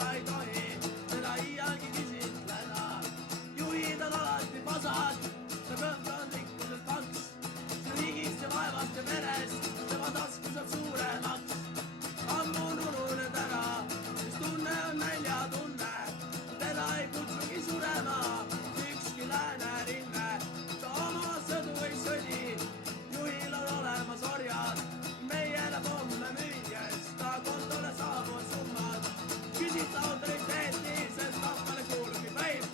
sa ei tohi teda iialgi küsitleda. Juhid on alati pasad, ta kõht on rikkuselt paks. See riigist ja vaevast ja verest, tema taskus on suuremaks. Ammu on ununenud ära, mis tunne on näljatunne. Teda ei kutsugi surema, ükski läänelinne. Ta oma sõdu ei sõdi, juhil on olemas orjad. Meile pomme müües, ta kontole saabuvad summad. Küsid autoriteeti, sest rahvale kuulubki võim.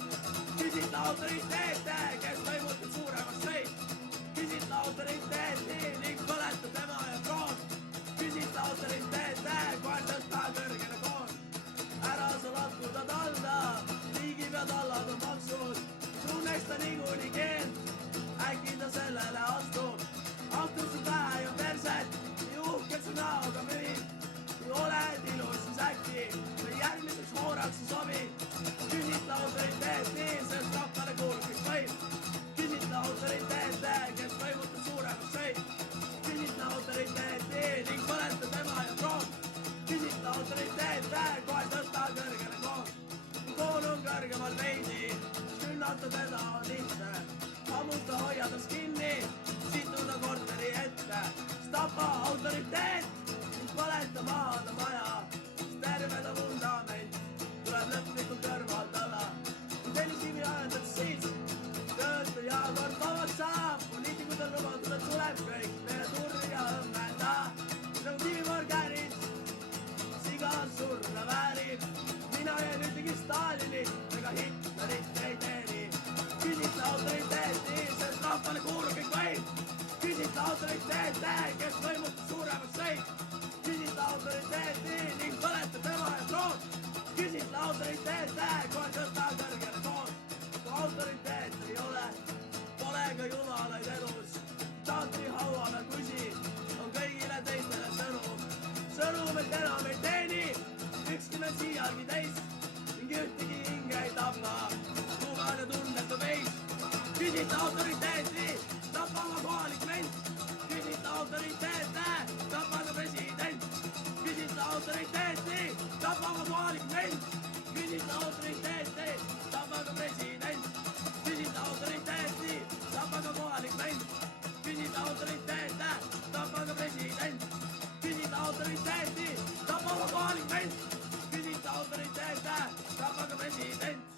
Küsid autoriteete, kes võimutab suuremaks sõid. Küsid autoriteeti ning põletab tema ja kroon. Küsid autoriteete, kohe tõsta kõrgele koon. Ära sa latkuda talda, riigi pead allad on maksud. Tunneks ta niikuinii keelt, äkki ta sellele astub. Ahtus on vähe ja perset, nii uhkelt su näoga müüb. Kui oled ilus, siis äkki või järgmiseks hooraks sa sobid. Küsid autoriteeti, sest rahvale kuulubki võim. Küsid autoriteete, kes võimutab suuremaks sõid. Küsid autoriteeti ning põletab tema ja kroon. Küsid autoriteete, kohe tõsta kõrgele koon. Kui koon on kõrgemal veidi, künnata teda on lihtne. Hammuta hoia tast kinni, situda korteri ette. Stapa autoriteet ning põleta maada maja. Terve ta vundament tuleb lõplikult kõrvaldada. Kui tellisimi ajendad siis, töötel ja kord vabaks saab. Poliitikud on lubatud, et tuleb kõik meile turri ja õmmenda. Nagu Timur Kärid, siga surra väärib. Mina ei ütlegi Stalinit ega Hitlerit ei teeni. Küsid autoriteeti, sest rahvale kuulub kõik võim. Küsid autoriteete, kes võimutab suuremaks sõid. Küsid autoriteeti ning põletab tema ja kroon. Küsid autoriteete, kohe tõsta kõrgele koon. Kui autoriteet ei ole, pole ka jumalaid elus. Taatri hauale kusi on kõigile teistele sõnum. Sõnum, et enam ei teeni, ükski me siiagi teist ning ühtegi hinge ei tapa. Tugane tunnetu meis. Küsid autoriteeti, tapa oma kohalik ment. Küsid autoriteete, tapa ka president. Küsid autoriteeti, tapa oma kohalik ment. Küsid autoriteeti, tapa ka president. Küsid autoriteeti, tapa ka kohalik ment. Küsid autoriteete, tapa ka president. Küsid autoriteeti, tapa oma kohalik ment. Küsid autoriteete, tapa ka president.